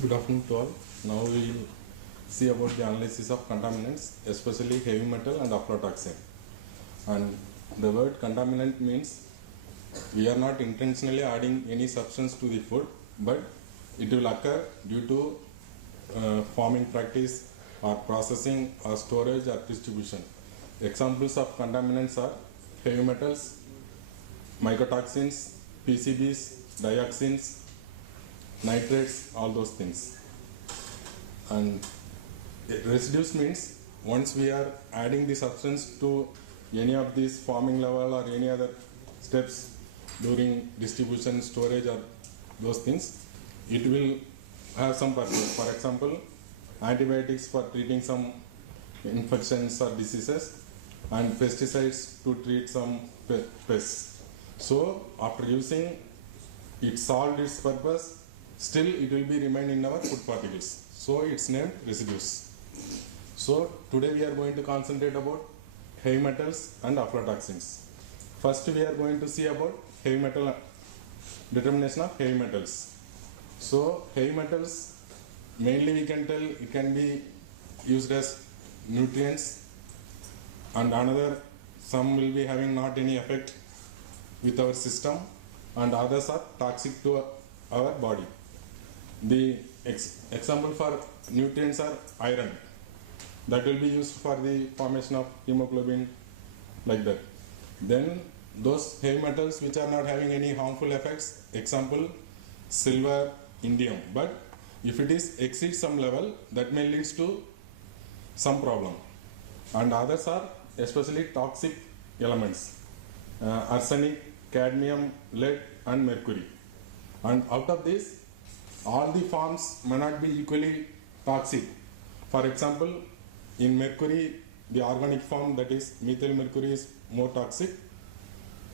Good afternoon to all. Now we will see about the analysis of contaminants, especially heavy metal and aflatoxin. And the word contaminant means we are not intentionally adding any substance to the food, but it will occur due to farming practice or processing or storage or distribution. Examples of contaminants are heavy metals, mycotoxins, PCBs, dioxins, nitrates, all those things. And residues means once we are adding the substance to any of these farming level or any other steps during distribution, storage or those things, it will have some purpose. For example, antibiotics for treating some infections or diseases and pesticides to treat some pests. So after using it solved its purpose, still it will be remain in our food particles. So it's named residues. So today we are going to concentrate about heavy metals and aflatoxins. First we are going to see about heavy metal, determination of heavy metals. So heavy metals, mainly we can tell it can be used as nutrients, and another some will be having not any effect with our system, and others are toxic to our body. The example for nutrients are iron, that will be used for the formation of hemoglobin, like that. Then those heavy metals which are not having any harmful effects, example silver, indium, but if it is exceeds some level, that may leads to some problem. And others are especially toxic elements, arsenic, cadmium, lead and mercury. And out of this, all the forms may not be equally toxic. For example, in mercury, the organic form, that is methyl mercury, is more toxic,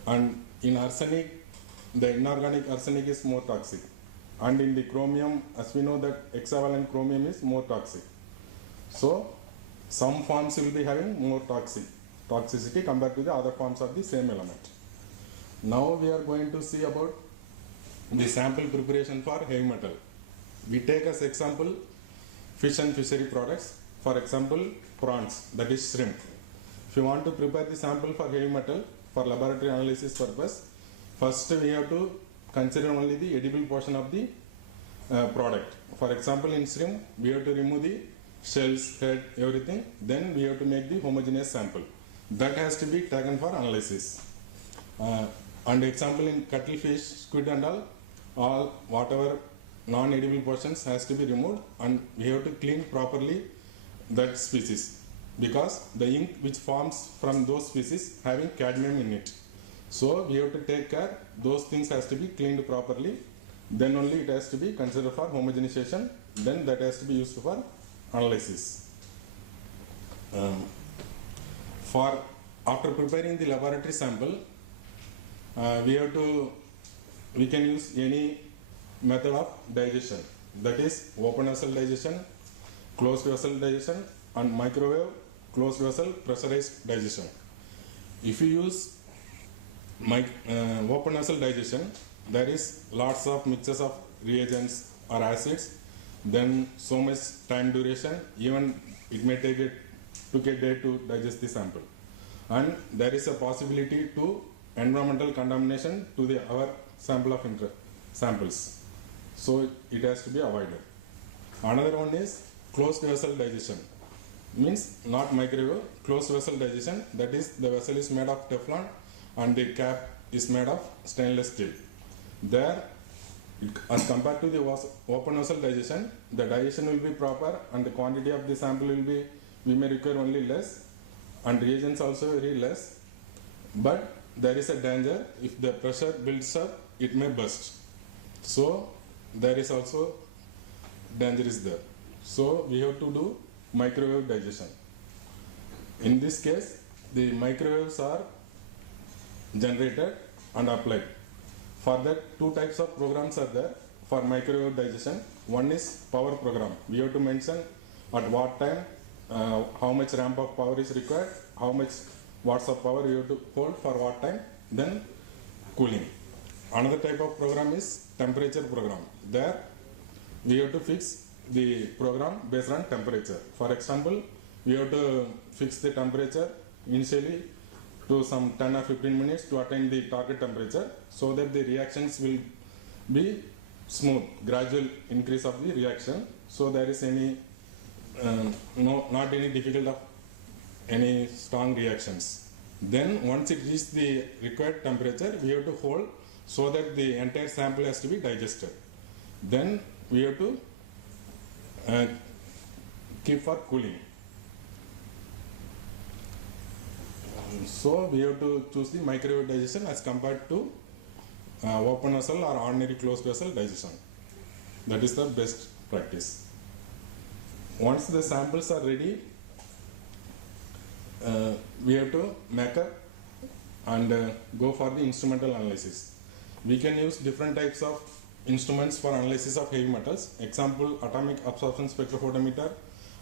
and in arsenic, the inorganic arsenic is more toxic. And in the chromium, as we know that hexavalent chromium is more toxic. So some forms will be having more toxicity compared to the other forms of the same element. Now we are going to see about the sample preparation for heavy metal. We take as example fish and fishery products. For example, prawns, that is shrimp. If you want to prepare the sample for heavy metal for laboratory analysis purpose, first we have to consider only the edible portion of the product. For example, in shrimp, we have to remove the shells, head, everything. Then we have to make the homogeneous sample. That has to be taken for analysis. And example in cuttlefish, squid and all whatever non-edible portions has to be removed, and we have to clean properly that species, because the ink which forms from those species having cadmium in it. So we have to take care, those things has to be cleaned properly, then only it has to be considered for homogenization, then that has to be used for analysis. After preparing the laboratory sample, we can use any method of digestion, that is open vessel digestion, closed vessel digestion and microwave closed vessel pressurized digestion. If you use open vessel digestion, there is lots of mixes of reagents or acids, then so much time duration, even it may take a day to digest the sample, and there is a possibility to environmental contamination to our sample of samples. So it has to be avoided. Another one is closed vessel digestion, means not microwave, closed vessel digestion, that is the vessel is made of Teflon and the cap is made of stainless steel. There, as compared to the open vessel digestion, the digestion will be proper and the quantity of the sample will be, we may require only less, and reagents also very less, but there is a danger, if the pressure builds up, it may burst. So there is also danger is there. So we have to do microwave digestion. In this case, the microwaves are generated and applied. For that, two types of programs are there for microwave digestion. One is power program. We have to mention at what time, how much ramp of power is required, how much watts of power you have to hold for what time, then cooling. Another type of program is temperature program. There we have to fix the program based on temperature. For example, we have to fix the temperature initially to some 10 or 15 minutes to attain the target temperature, so that the reactions will be smooth, gradual increase of the reaction. So there is any not any difficult of any strong reactions. Then once it reaches the required temperature, we have to hold so that the entire sample has to be digested. Then we have to keep for cooling. So we have to choose the microwave digestion as compared to open vessel or ordinary closed vessel digestion. That is the best practice. Once the samples are ready, we have to make up and go for the instrumental analysis. We can use different types of instruments for analysis of heavy metals. Example, atomic absorption spectrophotometer,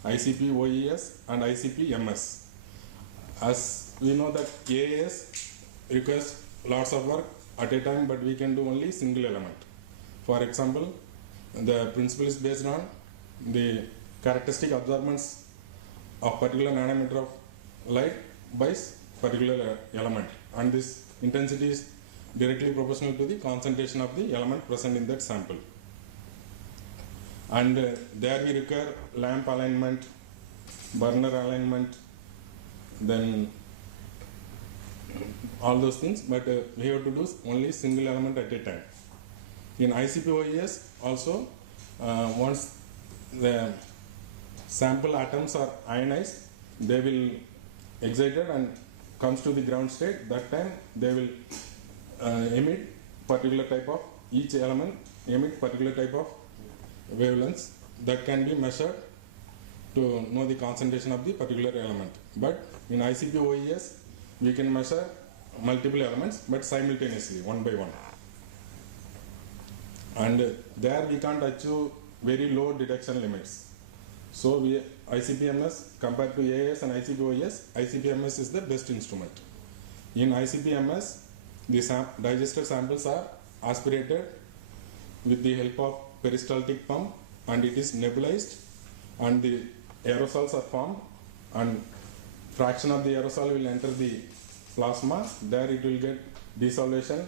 ICP OES and ICP MS. As we know that AAS requires lots of work at a time, but we can do only single element. For example, the principle is based on the characteristic absorbance of particular nanometer of light by particular element, and this intensity is directly proportional to the concentration of the element present in that sample. And there we require lamp alignment, burner alignment, then all those things, but we have to do only single element at a time. In ICP OES also, once the sample atoms are ionized, they will excited and comes to the ground state. That time they will emit particular type of, each element emit particular type of wavelengths that can be measured to know the concentration of the particular element. But in ICP OES we can measure multiple elements but simultaneously, one by one, and there we can't achieve very low detection limits. So ICP-MS compared to AAS and ICP-OES, ICP-MS is the best instrument. In ICP-MS, the digested samples are aspirated with the help of peristaltic pump, and it is nebulized, and the aerosols are formed, and fraction of the aerosol will enter the plasma. There it will get dissolution,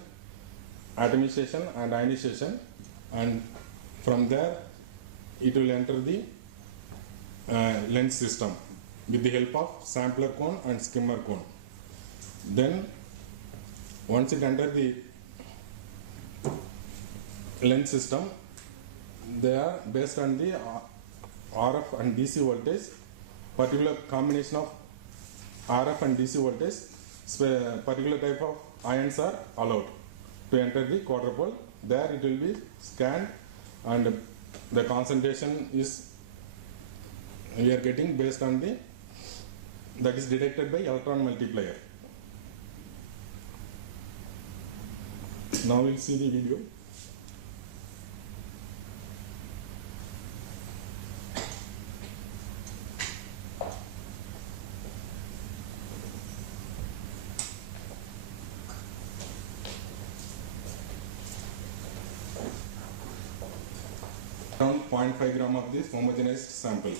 atomization and ionization, and from there it will enter the lens system with the help of sampler cone and skimmer cone. Then once it enters the lens system, they are based on the RF and DC voltage. Particular combination of RF and DC voltage, particular type of ions are allowed to enter the quadrupole. There it will be scanned, and the concentration is we are getting based on the, that is detected by electron multiplier. Now we'll see the video. Around 0.5 gram of this homogenized sample.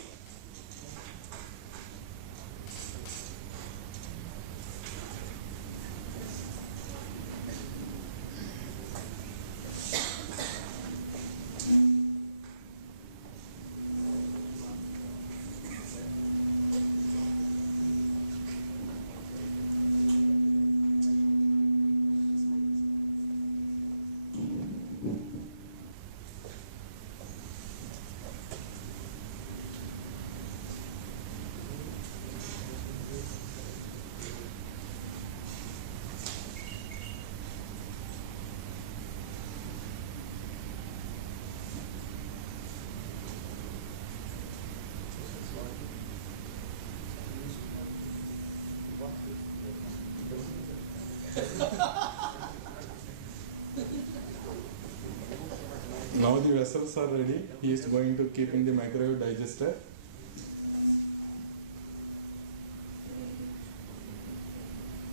Now the vessels are ready. He is going to keep in the microwave digester.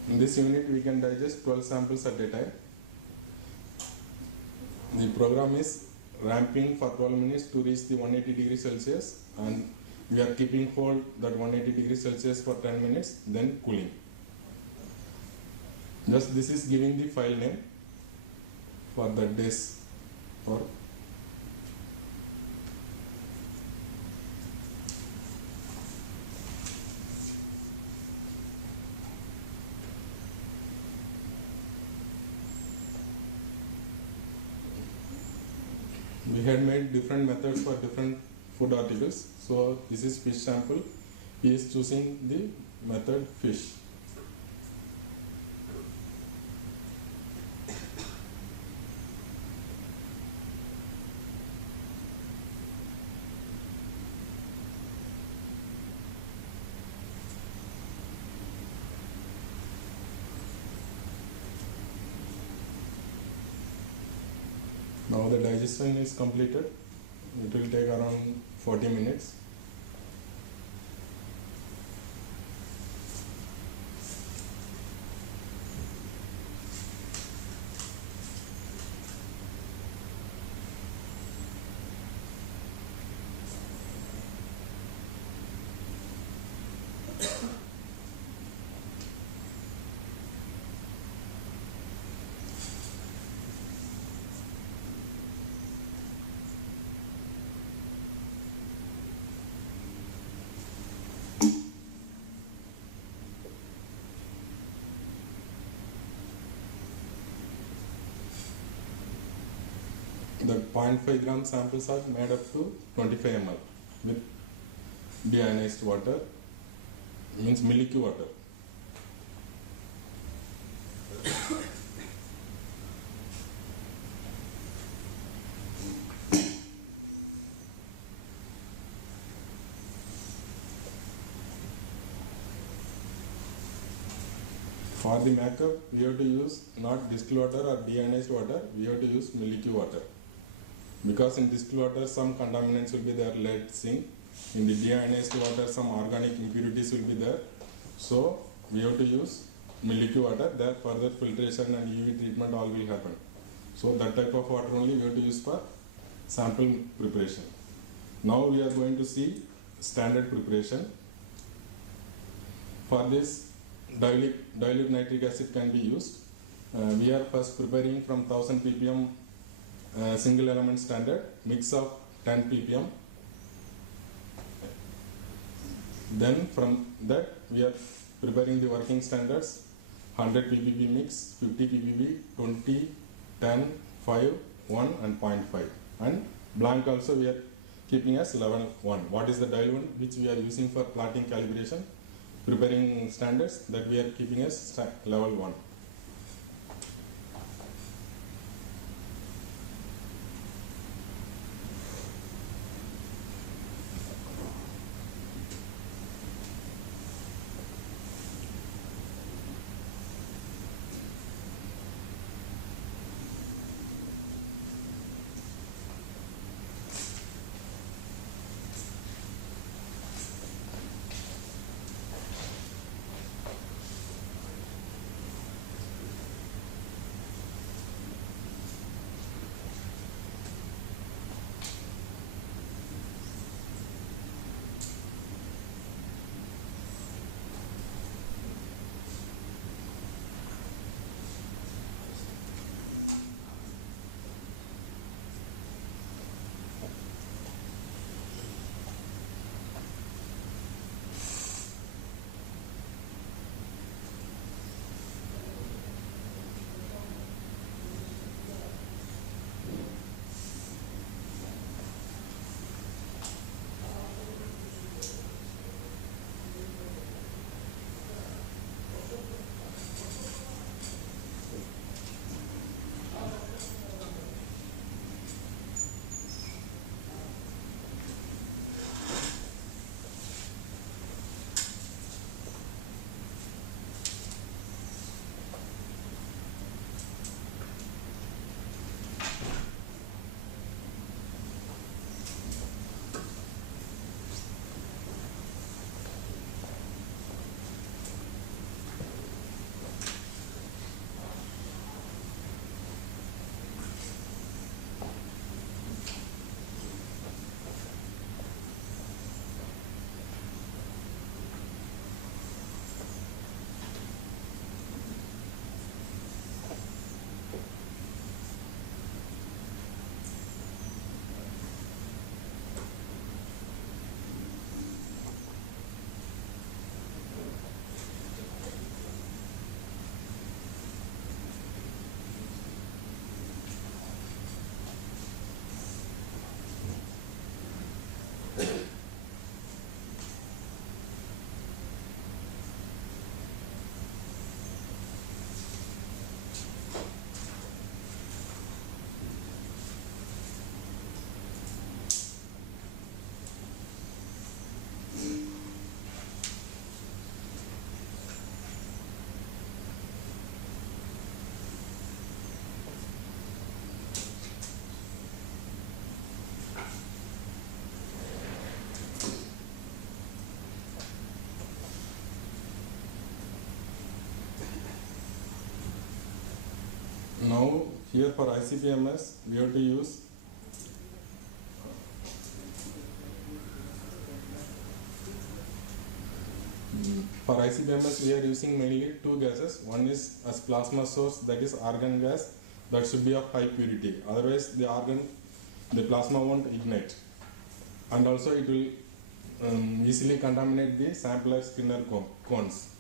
In this unit we can digest 12 samples at a time. The program is ramping for 12 minutes to reach the 180 degrees Celsius, and we are keeping hold that 180 degrees Celsius for 10 minutes, then cooling. Just this is giving the file name for that days or we had made different methods for different food articles. So this is fish sample. He is choosing the method fish. Now the digestion is completed. It will take around 40 minutes. The 0.5 gram samples are made up to 25 ml with deionized water, means milky water. For the makeup, we have to use not distilled water or deionized water, we have to use milky water. Because in distilled water, some contaminants will be there, lead, zinc. In the deionized water, some organic impurities will be there. So, we have to use milky water. There further filtration and UV treatment all will happen. So, that type of water only we have to use for sample preparation. Now, we are going to see standard preparation. For this, dilute nitric acid can be used. We are first preparing from 1000 ppm single element standard, mix of 10 ppm. Then from that we are preparing the working standards, 100 ppb mix, 50 ppb, 20, 10, 5, 1 and 0.5. And blank also we are keeping as level 1. What is the diluent which we are using for plotting calibration? Preparing standards that we are keeping as level 1. here for ICP-MS, we have to use for ICP-MS we are using mainly two gases. One is as plasma source, that is argon gas, that should be of high purity. Otherwise the plasma won't ignite, and also it will easily contaminate the sampler Skinner cones.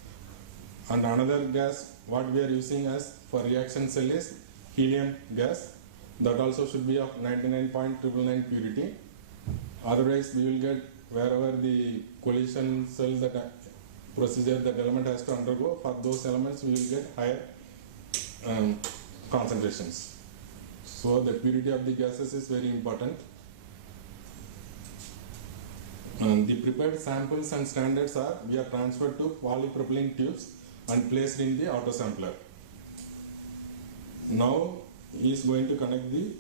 And another gas what we are using as for reaction cell is helium gas, that also should be of 99.999 purity. Otherwise we will get wherever the collision cell that procedure that element has to undergo, for those elements we will get higher concentrations. So the purity of the gases is very important. The prepared samples and standards are we are transferred to polypropylene tubes and placed in the autosampler. Now he is going to connect the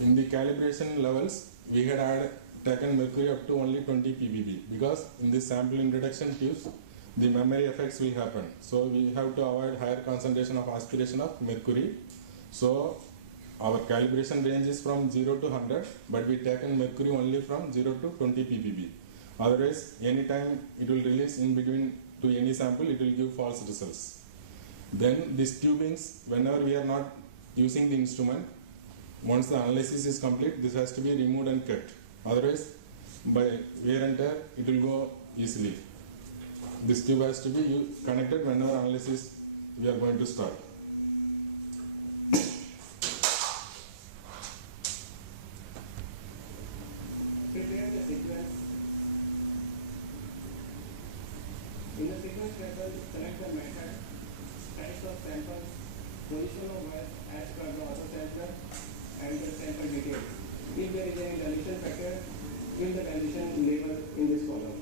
in the calibration levels, we had taken mercury up to only 20 ppb, because in the sample introduction tubes, the memory effects will happen. So we have to avoid higher concentration of aspiration of mercury. So our calibration range is from 0 to 100, but we taken mercury only from 0 to 20 ppb. Otherwise, anytime it will release in between to any sample, it will give false results. Then these tubings, whenever we are not using the instrument, once the analysis is complete, this has to be removed and kept. Otherwise, by wear and tear, it will go easily. This tube has to be connected whenever analysis we are going to start. Prepare the sequence. In the sequence table, select the method, types of samples, position of wires as per the autosampler, and the sample details. If there is any dilution factor, give the dilution label in this column.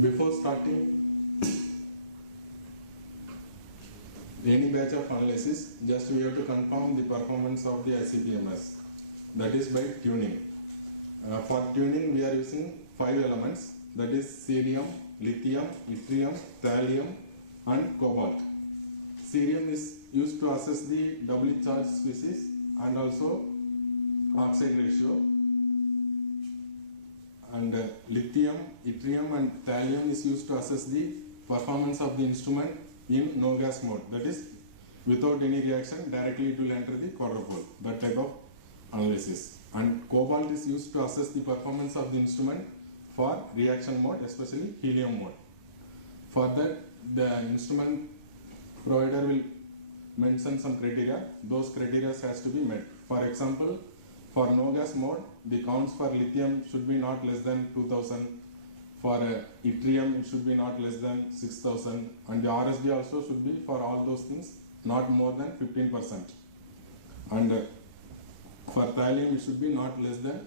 Before starting any batch of analysis, just we have to confirm the performance of the ICP-MS. That is by tuning. For tuning, we are using 5 elements, that is cerium, lithium, yttrium, thallium, and cobalt. Cerium is used to assess the doubly charged species and also oxide ratio. And lithium, yttrium and thallium is used to assess the performance of the instrument in no gas mode, that is without any reaction, directly it will enter the quadrupole, that type of analysis. And cobalt is used to assess the performance of the instrument for reaction mode, especially helium mode. For that, the instrument provider will mention some criteria. Those criteria has to be met. For example, for no gas mode, the counts for lithium should be not less than 2000. For yttrium, it should be not less than 6000. And the RSD also should be for all those things not more than 15%. And for thallium, it should be not less than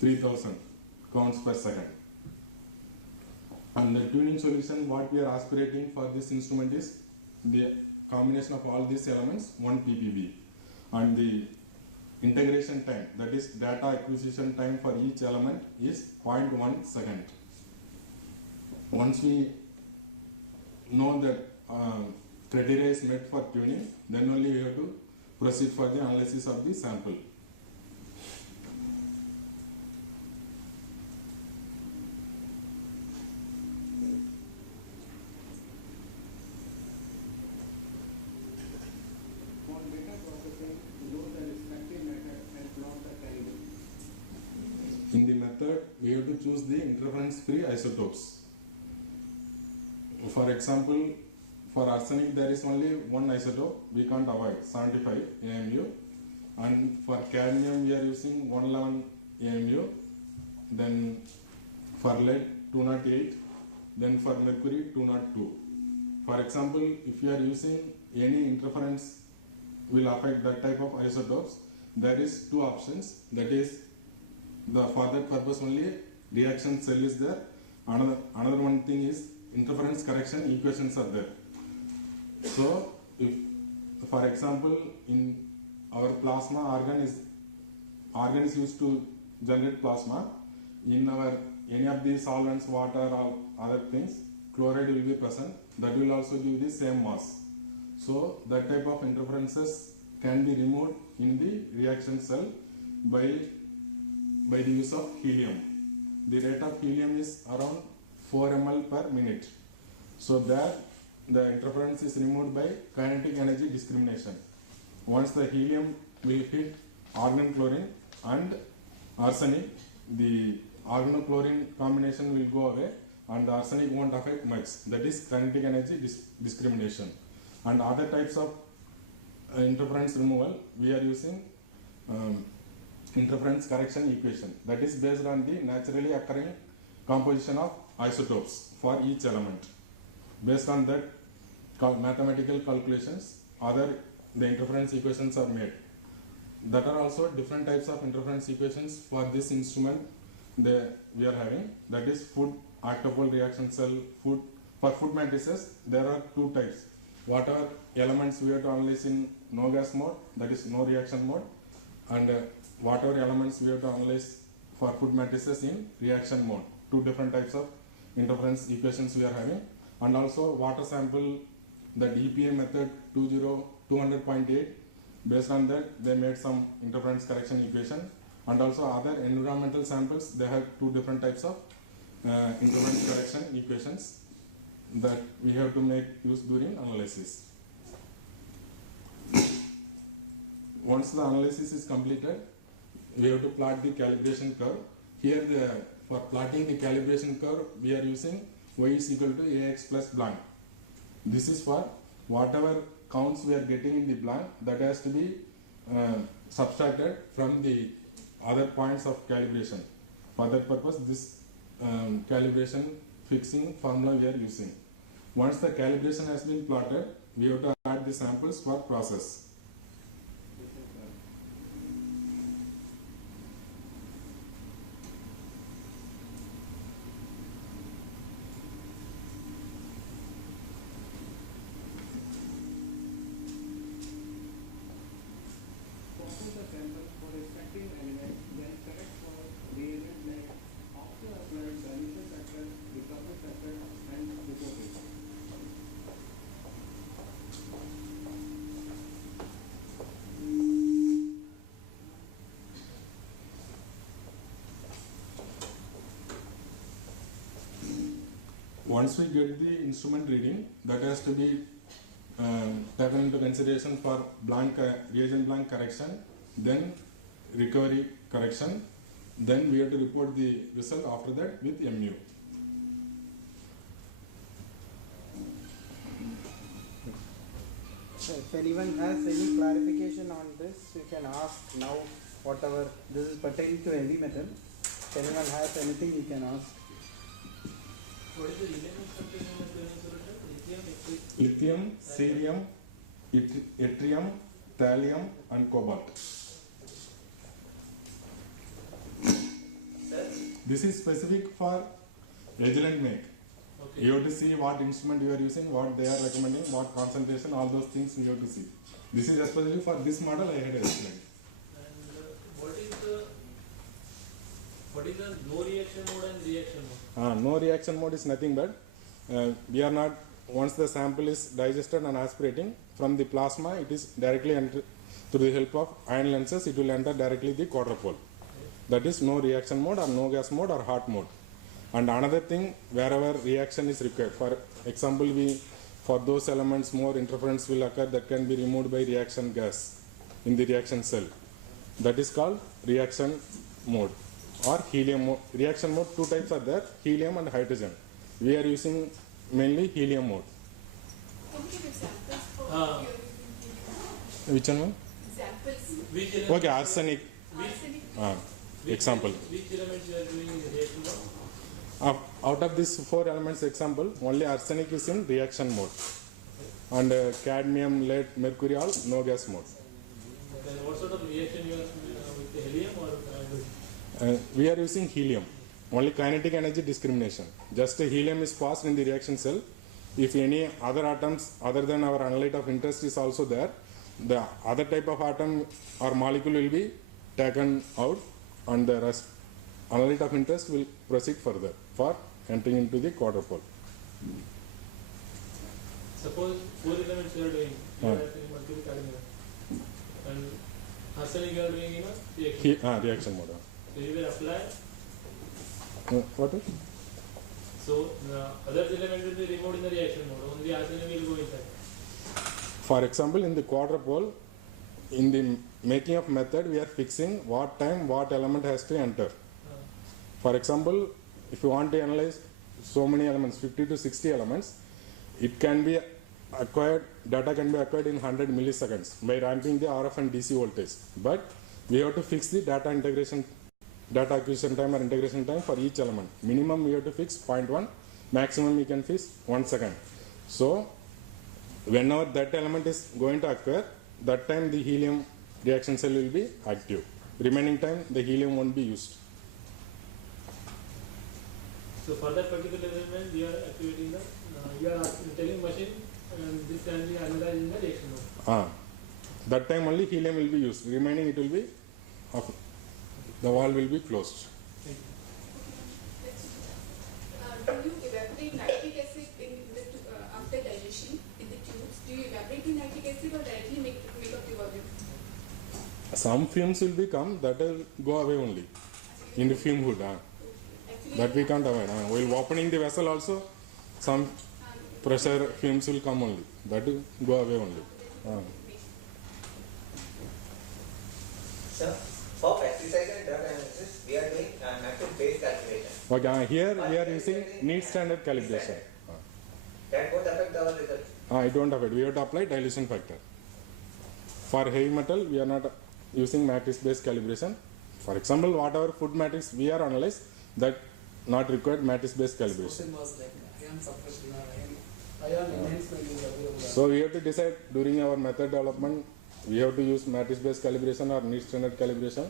3000 counts per second. And the tuning solution, what we are aspirating for this instrument is the combination of all these elements, 1 ppb. And the integration time, that is data acquisition time for each element, is 0.1 second. Once we know that criteria is met for tuning, then only we have to proceed for the analysis of the sample. For data processing, know the respective method and plot the caliber. In the method, we have to choose the interference-free isotopes. For example, for arsenic there is only one isotope we can't avoid, 75 AMU, and for cadmium we are using 111 AMU, then for lead 208, then for mercury 202. For example, if you are using any interference will affect that type of isotopes, there is two options, that is for that purpose only reaction cell is there. Another one thing is interference correction equations are there. So if for example in our plasma organ is used to generate plasma, in our any of these solvents, water or other things, chloride will be present, that will also give the same mass. So that type of interferences can be removed in the reaction cell by the use of helium. The rate of helium is around 4 ml per minute. So there the interference is removed by kinetic energy discrimination. Once the helium will hit argon chlorine and arsenic, the argon-chlorine combination will go away and the arsenic won't affect much. That is kinetic energy discrimination. And other types of interference removal, we are using interference correction equation, that is based on the naturally occurring composition of isotopes for each element. Based on that mathematical calculations, the interference equations are made. That are also different types of interference equations for this instrument we are having, that is food octopole reaction cell. For food matrices there are two types. What are elements we have to analyze in no gas mode, that is no reaction mode, and what are elements we have to analyze for food matrices in reaction mode. Two different types of interference equations we are having. And also water sample, the EPA method 200.8, based on that they made some interference correction equation. And also other environmental samples, they have two different types of interference correction equations that we have to make use during analysis. Once the analysis is completed, we have to plot the calibration curve. Here for plotting the calibration curve, we are using y is equal to ax plus blank. This is for whatever counts we are getting in the blank, that has to be subtracted from the other points of calibration. For that purpose, this calibration fixing formula we are using. Once the calibration has been plotted, we have to add the samples for process. Process the sample for respective element, then correct for reagent like after applied dilution factor, recovery factor, and report it. Once we get the instrument reading, that has to be taken into consideration for reagent blank correction, then recovery correction, then we have to report the result after that with MU. If anyone has any clarification on this, you can ask now. Whatever this is pertaining to heavy metal. If anyone has anything, you can ask. What is the elements containing the chlorine solution? Lithium, cerium, yttrium, thallium, and cobalt. Sir? This is specific for agent make. Okay. You have to see what instrument you are using, what they are recommending, what concentration, all those things you have to see. This is especially for this model I had explained. And what is the no reaction mode and reaction mode? No reaction mode is nothing but we are not, once the sample is digested and aspirating from the plasma, it is directly enter through the help of ion lenses, it will enter directly the quadrupole. That is no reaction mode or no gas mode or hot mode. And another thing, wherever reaction is required, for example, for those elements more interference will occur that can be removed by reaction gas in the reaction cell. That is called reaction mode or helium mode. Reaction mode, two types are there, helium and hydrogen. We are using mainly helium mode. Can you give examples for Which one? examples? Which element? Okay, arsenic. Arsenic. Example. Which elements you are doing in the reaction mode? Out of these four elements example, only arsenic is in reaction mode. And cadmium, lead, mercury all no gas mode. Then what sort of reaction you are with the helium or hydrogen? We are using helium. Only kinetic energy discrimination. Just helium is passed in the reaction cell. If any other atoms other than our analyte of interest is also there, the other type of atom or molecule will be taken out and the rest analyte of interest will proceed further for entering into the quadrupole. Suppose four elements you are doing, you are doing mercury, cadmium, and arsenic you are doing in a reaction. Reaction mode. So you will apply. What is? So other elements will be removed in the reaction mode. Only arsenic will go inside. For example, in the quadrupole, in the making of method, we are fixing what time what element has to enter. For example, if you want to analyze so many elements, 50 to 60 elements, it can be acquired, data can be acquired in 100 milliseconds by ramping the RF and DC voltage. But we have to fix the data acquisition time or integration time for each element. Minimum we have to fix 0.1, maximum you can fix 1 second. So whenever that element is going to occur, that time the helium reaction cell will be active. Remaining time the helium won't be used. So for that particular element, you are activating the, you are telling machine, and this can be analyzed in the reaction mode. That time only helium will be used. Remaining it will be off. The valve will be closed. Thank you. Do you evaporate nitric acid in the after digestion in the tubes? Do you evaporate the nitric acid or directly make up the volume? Some fumes will become, that will go away only in the fume hood. That we can't avoid. While opening the vessel also, some pressure fumes will come only. That will go away only. So, for pesticide and drug analysis, we are doing matrix-based calculation. Okay, here we are using need standard calibration. That won't affect our results. It won't affect. We have to apply dilution factor. For heavy metal, we are not using matrix-based calibration. For example, whatever food matrix we are analyzed, that not required matrix-based calibration. So we have to decide during our method development, we have to use matrix-based calibration or need standard calibration.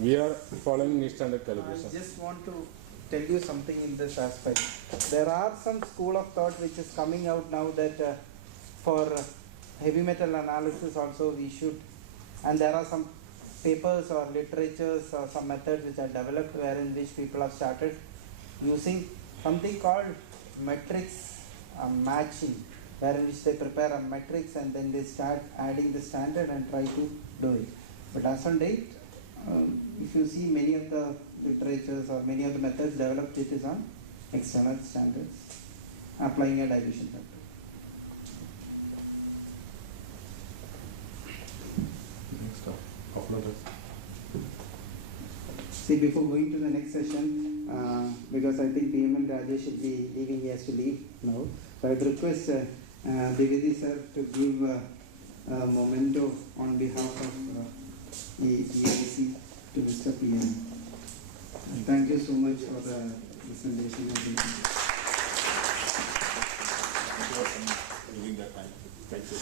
We are following need standard calibration. I just want to tell you something in this aspect. There are some school of thought which is coming out now that for heavy metal analysis also we should, and there are some papers or literatures or some methods which are developed wherein which people have started using something called matrix matching, wherein which they prepare a matrix and then they start adding the standard and try to do it. But as on date, if you see many of the literatures or many of the methods developed, it is on external standards, applying a dilution factor. See, before going to the next session, because I think PM and Rajesh should be leaving, he has to leave now. So I would request Dividi sir to give a memento on behalf of ILSI to Mr. PM. Thank you so much for the presentation. Giving that time. Thank you.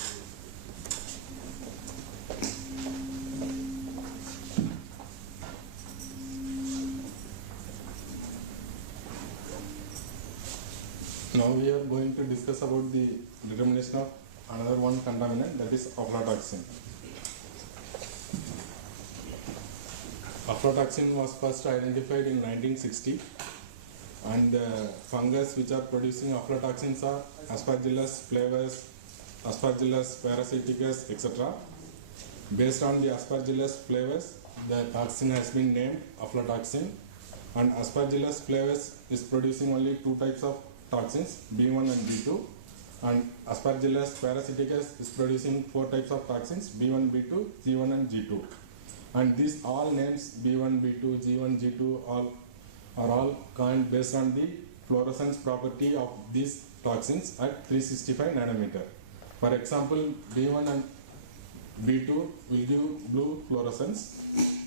Now we are going to discuss about the determination of another one contaminant, that is aflatoxin. Aflatoxin was first identified in 1960, and the fungus which are producing aflatoxins are Aspergillus flavus, Aspergillus parasiticus, etc. Based on the Aspergillus flavus, the toxin has been named aflatoxin, and Aspergillus flavus is producing only two types of toxins, B1 and B2, and Aspergillus parasiticus is producing four types of toxins, B1, B2, G1 and G2. And these all names B1, B2, G1, G2 are all coined based on the fluorescence property of these toxins at 365 nanometer. For example, B1 and B2 will give blue fluorescence,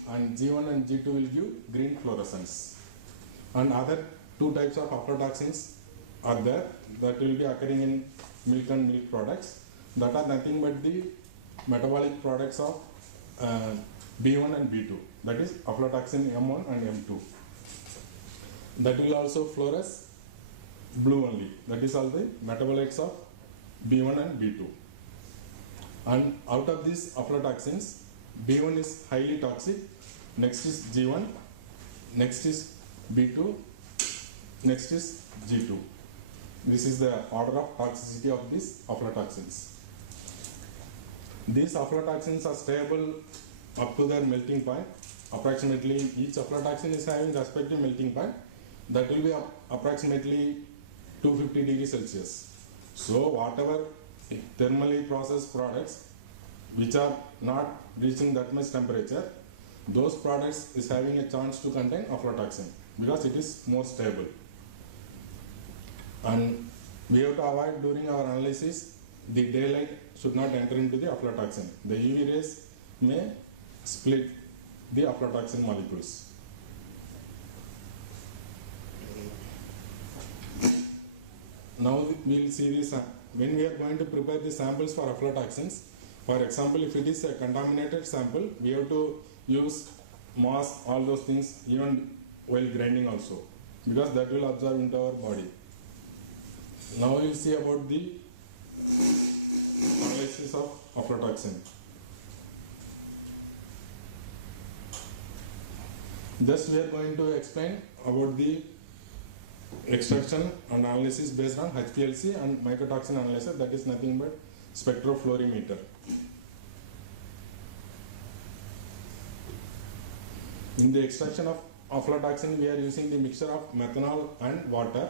and G1 and G2 will give green fluorescence. And other two types of aflatoxins are there that will be occurring in milk and milk products, that are nothing but the metabolic products of B1 and B2, that is aflatoxin M1 and M2. That will also fluoresce blue only, that is all the metabolites of B1 and B2. And out of these aflatoxins, B1 is highly toxic, next is G1, next is B2, next is G2. This is the order of toxicity of these aflatoxins. These aflatoxins are stable up to their melting point. Approximately each aflatoxin is having respective melting point that will be approximately 250 degrees Celsius. So whatever thermally processed products which are not reaching that much temperature, those products is having a chance to contain aflatoxin because it is more stable. And we have to avoid during our analysis, the daylight should not enter into the aflatoxin. The UV rays may split the aflatoxin molecules. Now we will see this when we are going to prepare the samples for aflatoxins. For example, if it is a contaminated sample, we have to use mask, all those things, even while grinding also, because that will absorb into our body. Now we will see about the analysis of aflatoxin. Just we are going to explain about the extraction and analysis based on HPLC and mycotoxin analyzer, that is nothing but spectrophlorimeter. In the extraction of aflatoxin, we are using the mixture of methanol and water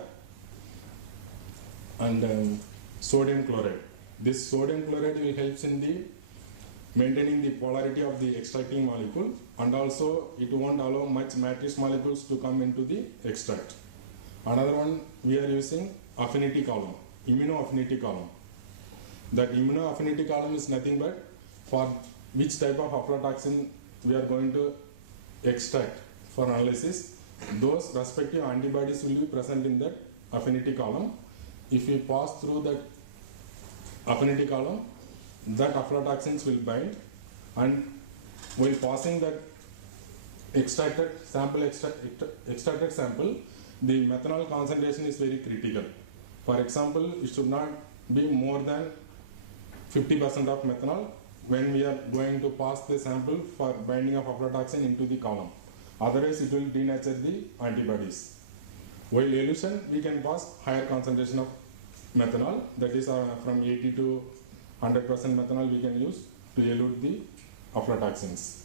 and sodium chloride. This sodium chloride will help in the maintaining the polarity of the extracting molecule, and also it won't allow much matrix molecules to come into the extract. Another one, we are using affinity column, immunoaffinity column. That immunoaffinity column is nothing but for which type of aflatoxin we are going to extract for analysis. Those respective antibodies will be present in that affinity column. If we pass through that affinity column, that aflatoxins will bind, and while passing that extracted sample, the methanol concentration is very critical. For example, it should not be more than 50% of methanol when we are going to pass the sample for binding of aflatoxin into the column. Otherwise, it will denature the antibodies. While elution, we can pass higher concentration of methanol, that is from 80 to 100% methanol we can use to elute the aflatoxins.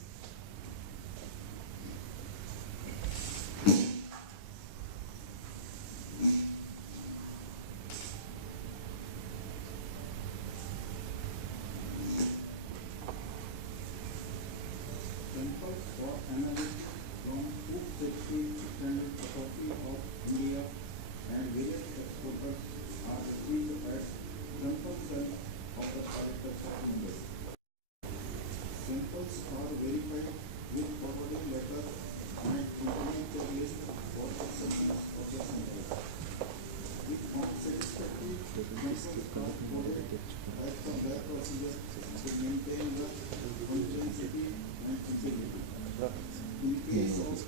Samples for analysis from Food Safety Standards Authority of India and various exporters are received at consumption of the character members. Samples are verified with forwarding letter and complement the list for acceptance of the sample. If found satisfactory, samples are forwarded as per their procedure to maintain the confidentiality and integrity. In case of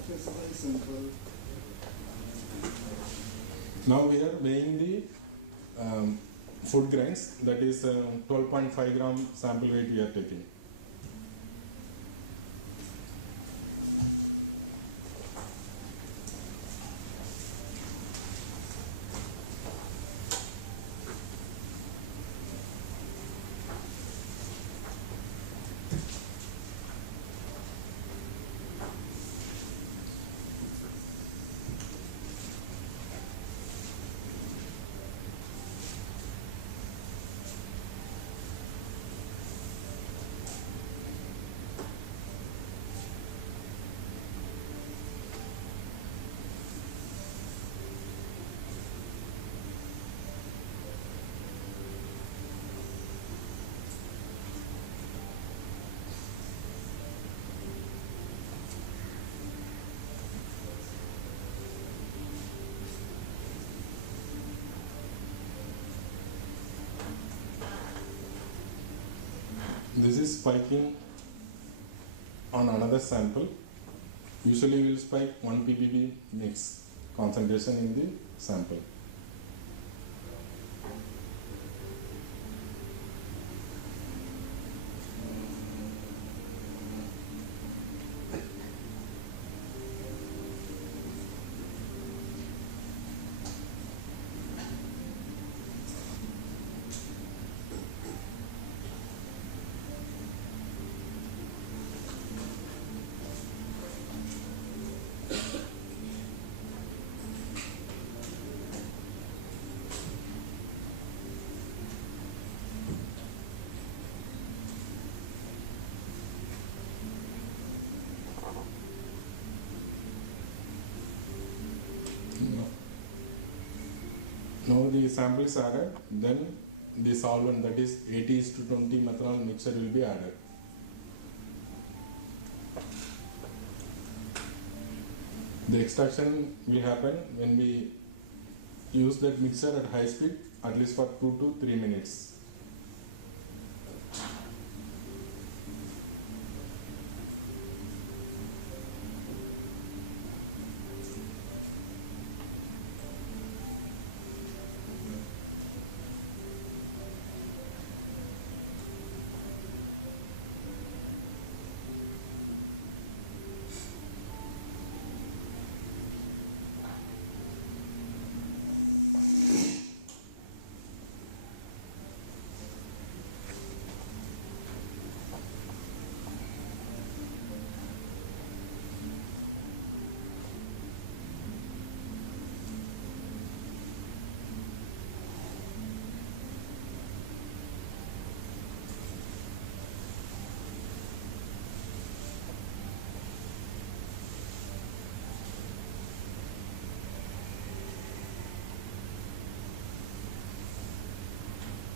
FSI sample, Now we are weighing the food grains, that is 12.5 gram sample weight we are taking. This is spiking on another sample. Usually we will spike 1 ppb mix concentration in the sample. Now the sample is added, then the solvent, that is 80:20 methanol mixture will be added. The extraction will happen when we use that mixture at high speed at least for 2 to 3 minutes.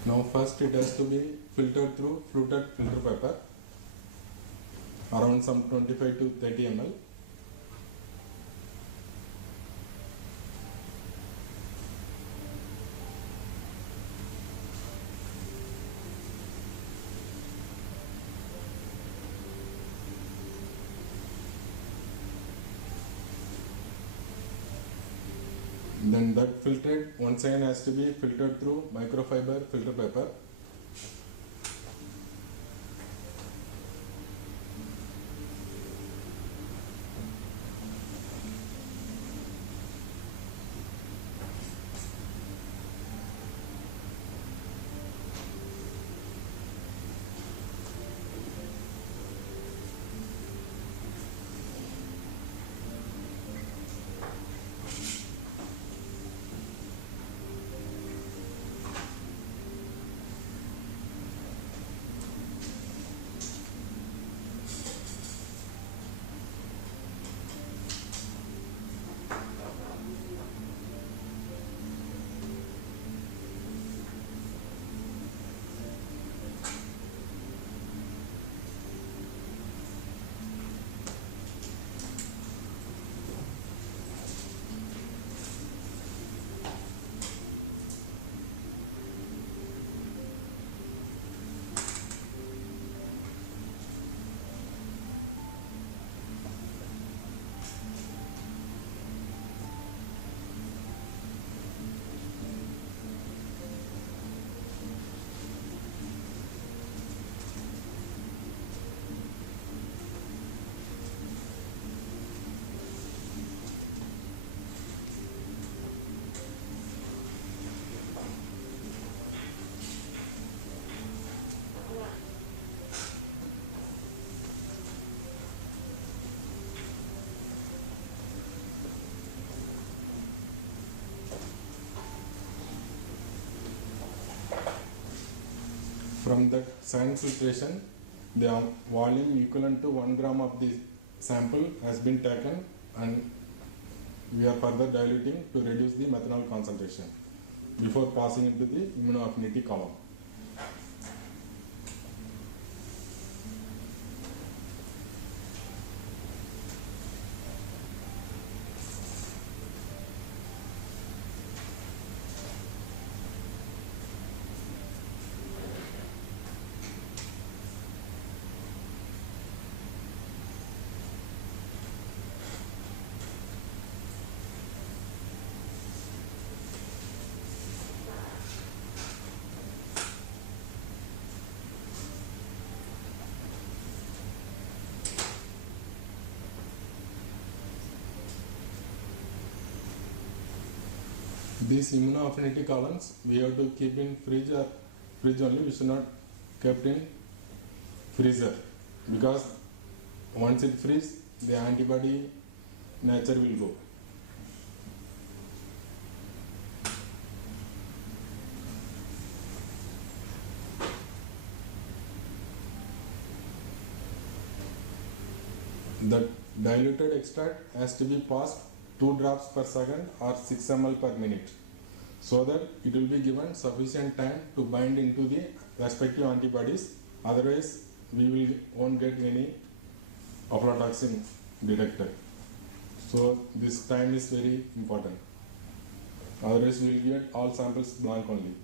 Now first it has to be filtered through fluted filter paper around some 25 to 30 ml. Then that filtered once again has to be filtered through microfiber filter paper. in that sand filtration, the volume equivalent to 1 gram of the sample has been taken, and we are further diluting to reduce the methanol concentration before passing into the immunoaffinity column. These immunoaffinity columns we have to keep in fridge only. We should not kept in freezer, because once it freezes, the antibody nature will go. The diluted extract has to be passed 2 drops per second or 6 ml per minute, so that it will be given sufficient time to bind into the respective antibodies. Otherwise, we won't get any aflatoxin detected. So this time is very important. Otherwise, we will get all samples blank only.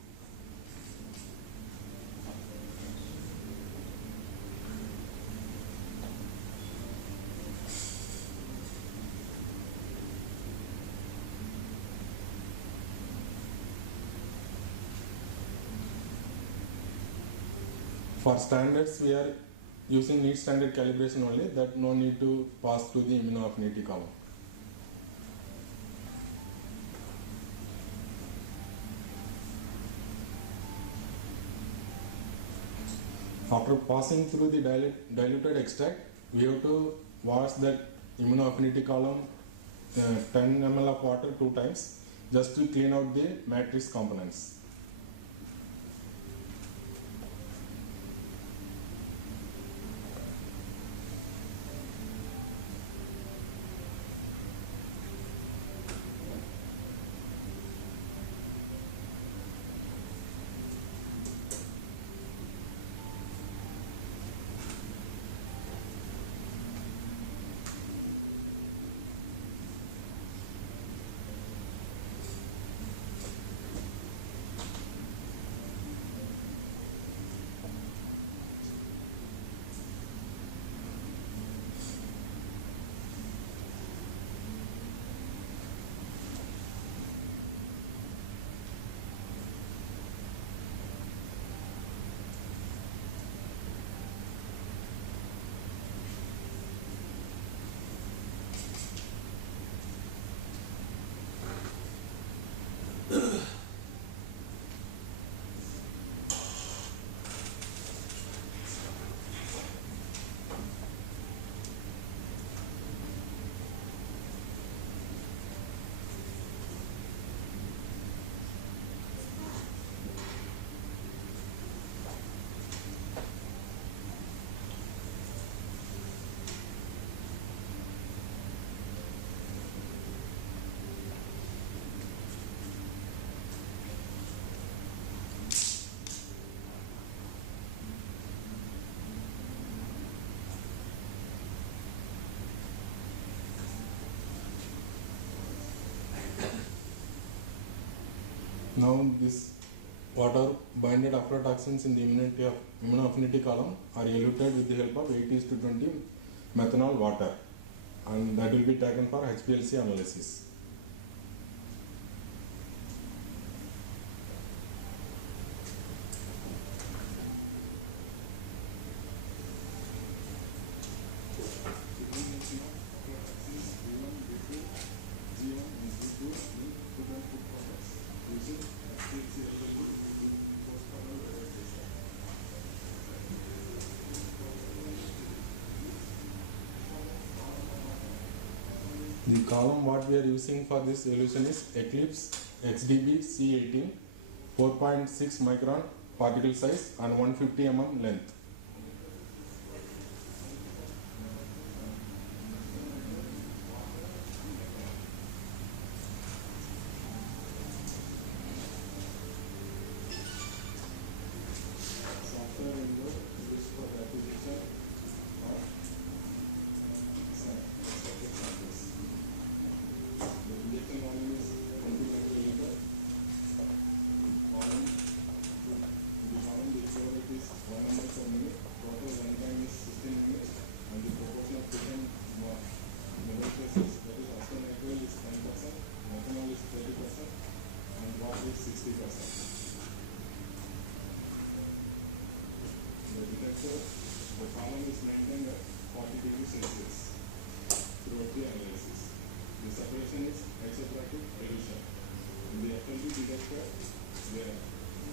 For standards, we are using neat standard calibration only, that no need to pass through the immunoaffinity column. After passing through the diluted extract, we have to wash that immunoaffinity column 10 ml of water 2 times, just to clean out the matrix components. Now this water binded aflatoxins in the immunoaffinity column are eluted with the help of 80:20 methanol water, and that will be taken for HPLC analysis. The column what we are using for this solution is Eclipse XDB C18 4.6 micron particle size and 150 mm length. Software window used for the acquisition of expected samples. The injection volume is 20 microliter. Volume, the volume, the flow rate is 1 ml per minute. Total runtime is 16 minutes, and the proportion of different level phases, that is acetonitrile is 10%, methanol is 30%, and water is 60%. The detector, the column is maintained at 40 degrees Celsius throughout the analysis. The separation is isoperatic dilution. In the FLB detector, the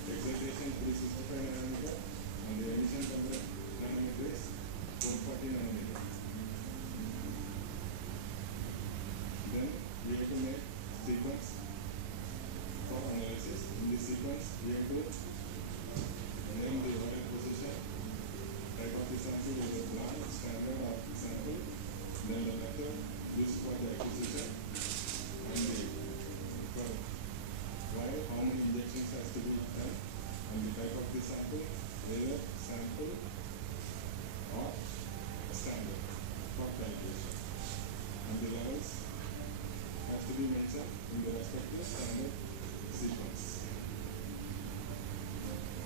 excitation 365 nanometer and the emission nanometer is 440 nanometer. Then we have to make sequence for analysis. In this sequence, we have to name the oil position, type of the sample, whether blank, standard or sample, then the method used for the acquisition, and the while how many injections has to be done, and the type of the sample, whether sample or standard for calculation, and the levels has to be mentioned in the respective standard sequence.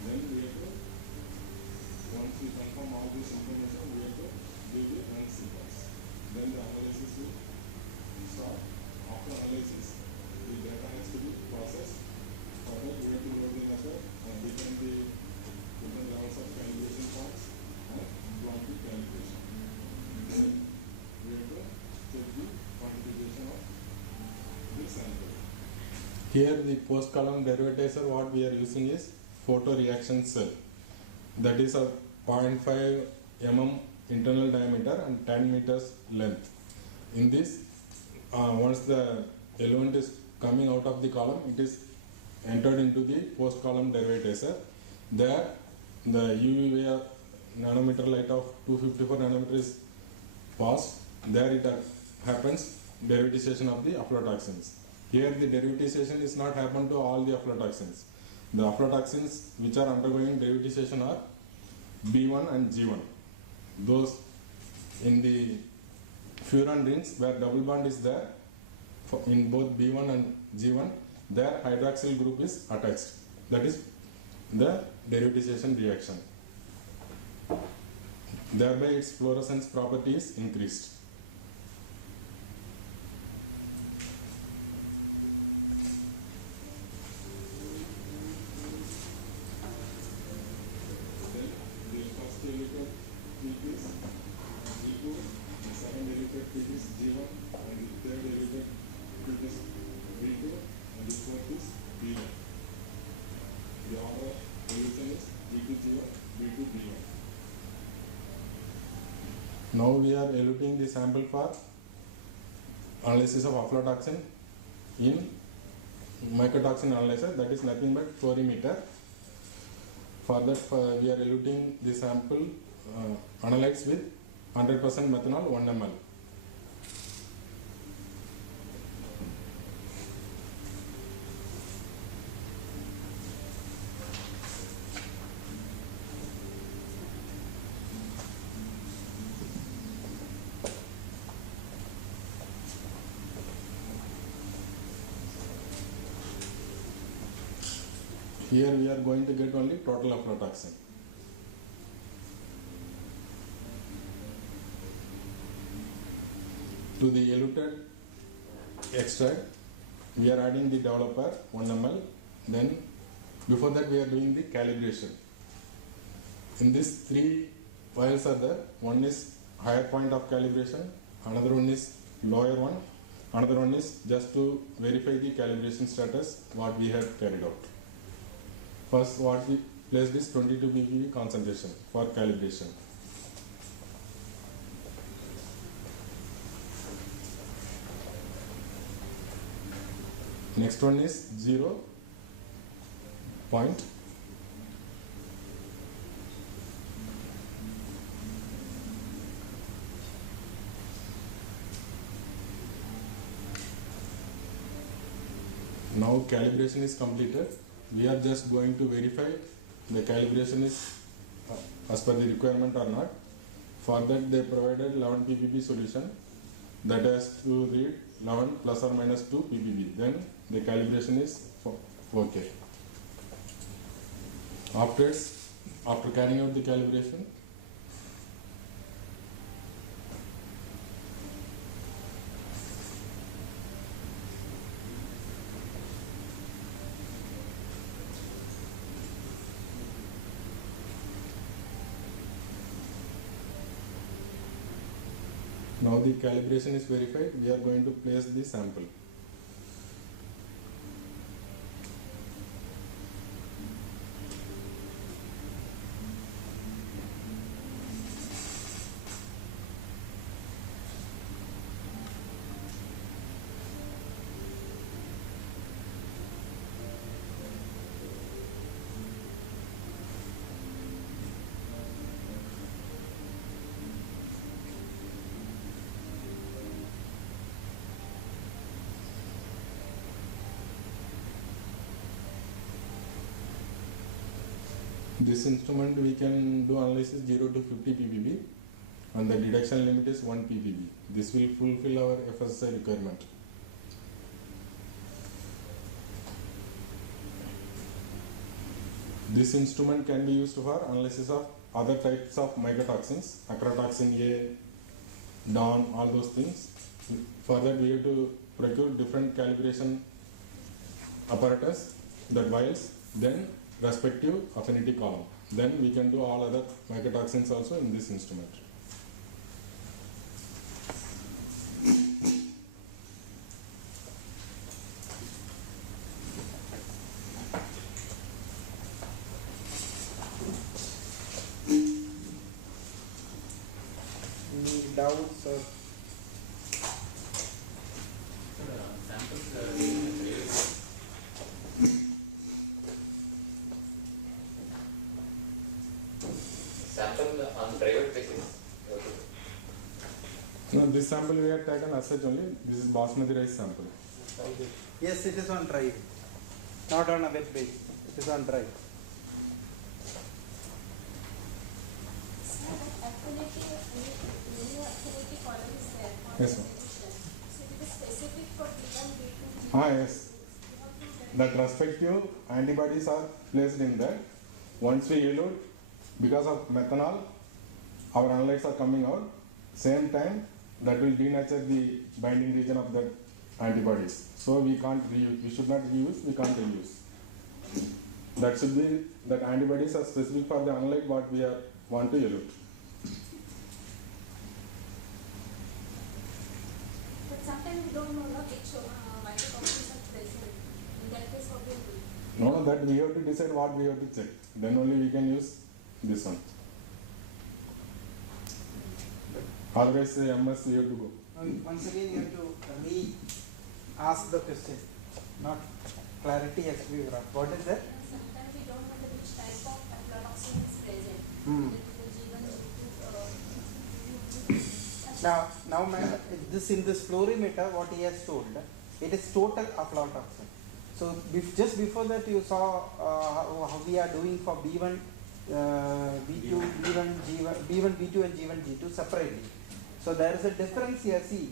Then we have to, once we confirm all this information, we have to do the run sequence. Then the analysis will start. After analysis, the data has to be processed. For that, we have to load the method and define the different levels of calibration points and plot the calibration. Then we have to check the quantification of the sample. Here the post column derivatizer what we are using is photoreaction cell. That is a 0.5 mm internal diameter and 10 meters length. In this, once the element is coming out of the column, it is entered into the post column derivatizer. There, the UV nanometer light of 254 nanometer is passed. There it happens derivatization of the aflatoxins. Here the derivatization is not happen to all the aflatoxins. The aflatoxins which are undergoing derivatization are B1 and G1. Those in the furan rings where double bond is there, in both B1 and G1, their hydroxyl group is attached. That is the derivatization reaction. Thereby its fluorescence property is increased. Derivative peak is G2, the second derivative peak is G1, and the third derivative peak is B2, and the fourth is B1. The order of evolution is G2 G1, B2 B1. Now we are eluting the sample for analysis of aflatoxin in mycotoxin analyzer, that is nothing but fluorimeter. For that, we are eluting the sample analyzed with 100% methanol 1 ml. Here we are going to get only total aflatoxin. To the eluted extract, we are adding the developer 1 ml. Then before that we are doing the calibration. In these three vials are there. One is higher point of calibration, another one is lower one, another one is just to verify the calibration status what we have carried out. First what we placed is 22 ppb concentration for calibration. Next one is 0.5 Now calibration is completed. We are just going to verify the calibration is as per the requirement or not. For that they provided 11 ppb solution that has to read 11 plus or minus 2 ppb. Then the calibration is okay. After carrying out the calibration, now the calibration is verified. We are going to place the sample. This instrument we can do analysis 0 to 50 ppb and the deduction limit is 1 ppb. This will fulfill our FSSI requirement. This instrument can be used for analysis of other types of mycotoxins, acrotoxin A, DON, all those things. For that we have to procure different calibration apparatus, that vials, then respective affinity column. Then we can do all other mycotoxins also in this instrument. Any doubts or Sample on private basis. No, this sample we have taken as such only. This is basmati rice sample. yes, it is on drive, not on a web page. It is on drive. Yes, ma'am. So it is specific for B1, B2, Ah, yes. That respective antibodies are placed in that. Once we elute, because of methanol, our analytes are coming out. Same time, that will denature the binding region of that antibodies. So we can't reuse. We should not reuse. We can't reuse. That should be that antibodies are specific for the analyte what we are want to elute. but sometimes we don't know which mitochondria are present. In that case, what will we do? No, that we have to decide what we have to check. Then only we can use this one. Otherwise, MS we have to go. Once again, you have to re-ask the question, not clarity as we were. What is that? Sometimes we don't know which type of aflatoxin is present. Hmm. Now, ma'am, this in this fluorimeter, what he has told, it is total aflatoxin. So, just before that, you saw how we are doing for B1, B2, B1, G1, B1, B2, and G1, G2 separately. So, there is a difference here. See,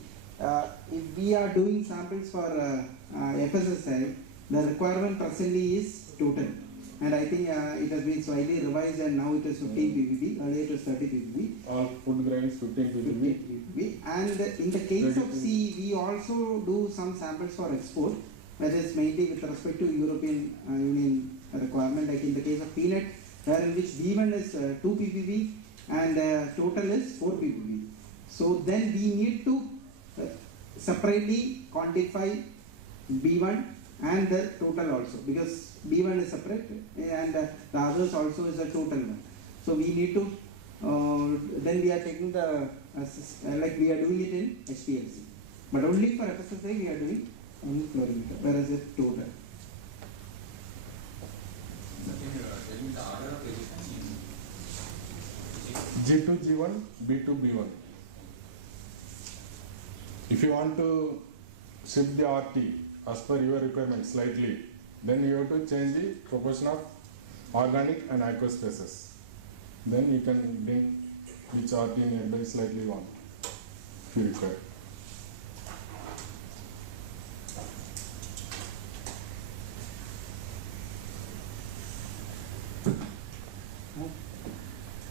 if we are doing samples for FSSI, the requirement presently is total. And I think it has been slightly revised and now it is 15 ppb, earlier it was 30 ppb. Food grains 15 ppb. And in the case of C, we also do some samples for export, that is mainly with respect to European Union requirement, like in the case of peanut, where in which B1 is 2 ppb and total is 4 ppb. So then we need to separately quantify B1 and the total also, because B1 is separate and the others also is a total one. So we need to, then we are taking the, like we are doing it in HPLC. But only for FSSI we are doing only fluorimeter, whereas it total. G2, G1, B2, B1. If you want to shift the RT as per your requirement slightly, then you have to change the proportion of organic and aqueous phases. Then you can bring which RT nearby slightly one if you require.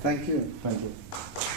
Thank you. Thank you.